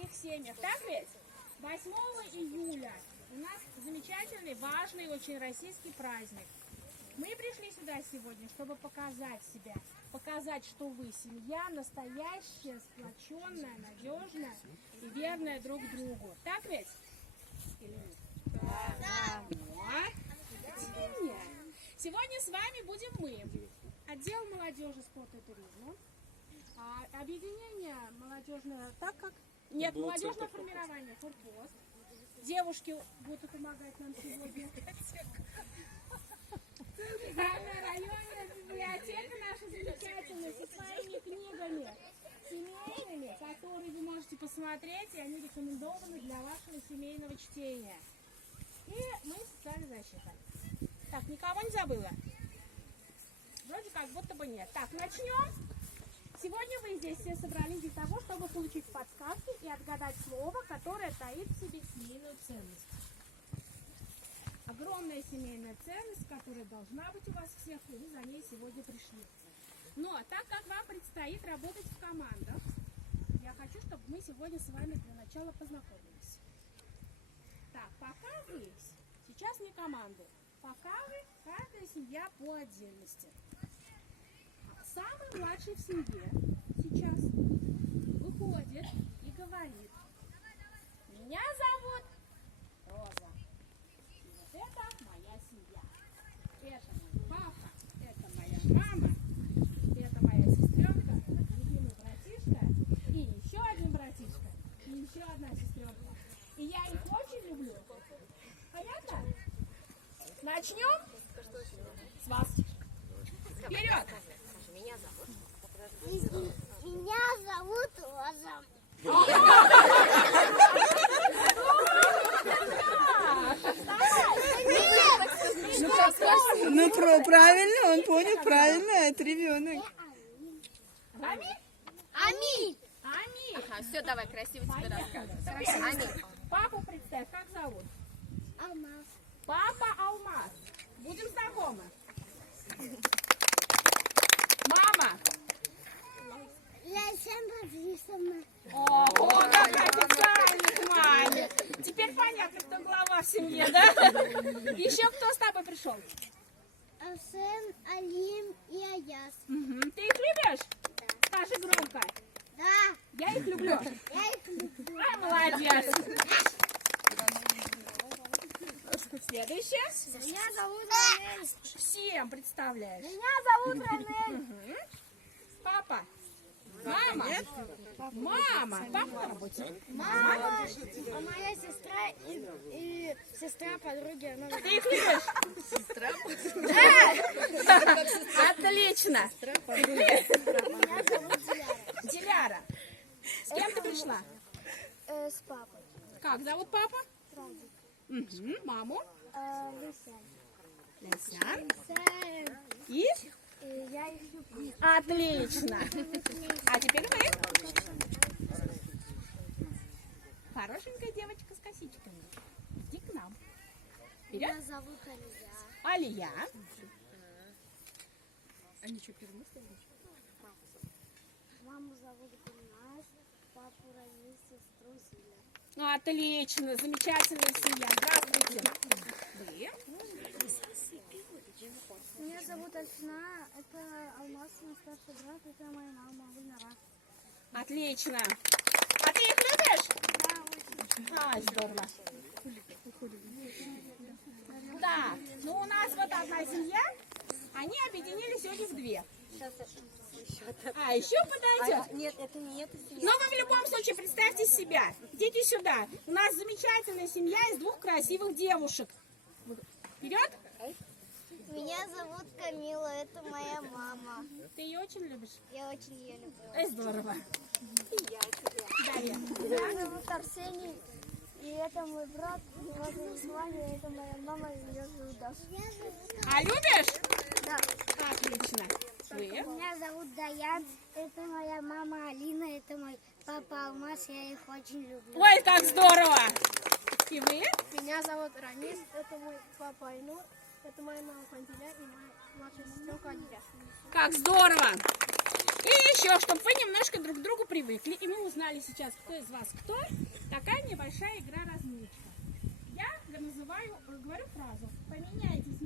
своих семьях. Так ведь? 8 июля у нас замечательный, важный, очень российский праздник. Мы пришли сюда сегодня, чтобы показать себя, показать, что вы семья настоящая, сплоченная, надежная и верная друг другу. Так ведь? Или нет? Да. Сегодня с вами будем мы, отдел молодежи, спорта и туризма, объединение молодежное, так как... Нет, молодежное формирование, Форпост. Девушки будут помогать нам сегодня. Районная библиотека наша замечательная, со своими книгами семейными, которые вы можете посмотреть, и они рекомендованы для вашего семейного чтения. И мы социальная защита. Так, никого не забыла? Вроде как будто бы нет. Так, начнем. Сегодня вы здесь все собрались для того, чтобы получить подсказки и отгадать слово, которое таит в себе семейную ценность. Огромная семейная ценность, которая должна быть у вас всех, и вы за ней сегодня пришли. Но так как вам предстоит работать в командах, я хочу, чтобы мы сегодня с вами для начала познакомились. Так, пока вы, сейчас не команду, пока вы, каждая семья по отдельности. Самый младший в семье сейчас выходит и говорит: меня зовут Роза. И вот это моя семья. Это мой папа, это моя мама, это моя сестренка, любимый братишка, и еще один братишка, и еще одна сестренка. И я их очень люблю. Понятно? Начнем с вас. Вперед! Меня зовут Роза. Ну, правильно, он понял, правильно, это ребенок. Ами? Ами. Ами. Ага, все, давай, красиво тебе рассказывай. Ами. Папу представь, как зовут? Алмаз. Папа Алмаз. Будем знакомы. Мама. Александра Борисовна. О, как официально к маме. Теперь понятно, кто глава в семье, да? Еще кто с тобой пришел? Арсен, Алим и Аяс. Ты их любишь? Да. Скажи громко. Да. Я их люблю. Я их люблю. Ай, молодец. Следующее. Меня зовут Ранель. Всем представляешь. Меня зовут Ранель. Папа. Мама. Мама. Папа на работе. Мама. А моя сестра и сестра подруги. Она... Ты их любишь? Сестра. Отлично. Меня зовут Диляра. Диляра. С кем ты пришла? С папой. Как зовут папа? Радик. Маму? Люсян. Лясян. Люсян. И? Я их люблю. Отлично. А теперь вы. Хорошенькая девочка с косичками. Иди к нам. Вперед. Меня зовут Алия. Алия. Они что, перемыслили? Маму зовут Гульназ, папу Рамиль, сестру Зиля. Отлично. Замечательная семья. Здравствуйте. Вы? Меня зовут Альфина, это Алмаз, мой старший брат, это моя мама Гульнара. Отлично. А ты их любишь? Да, очень. А, здорово. Да, ну у нас вот одна семья, они объединились сегодня в две. А, еще подойдет? Нет, это не эта семья. Но вы в любом случае представьте себя. Идите сюда. У нас замечательная семья из двух красивых девушек. Вперед. Меня зовут Камила, это моя мама. Ты ее очень любишь? Я очень ее люблю. Здорово. Дарья. Меня зовут Арсений, и это мой брат, его зовут Ваня, это моя мама, и ее зовут Даша. А любишь? Да. Отлично. Вы? Меня зовут Даян, это моя мама Алина, это мой папа Алмаз, я их очень люблю. Ой, как здорово. И вы? Меня зовут Рамис, это мой папа Айнур, это моя мама Фантиля и моя младшая сестренка Адиля. Как здорово. И еще, чтобы вы немножко друг к другу привыкли, и мы узнали сейчас, кто из вас кто, такая небольшая игра-разминочка. Я называю, говорю фразу, поменяйтесь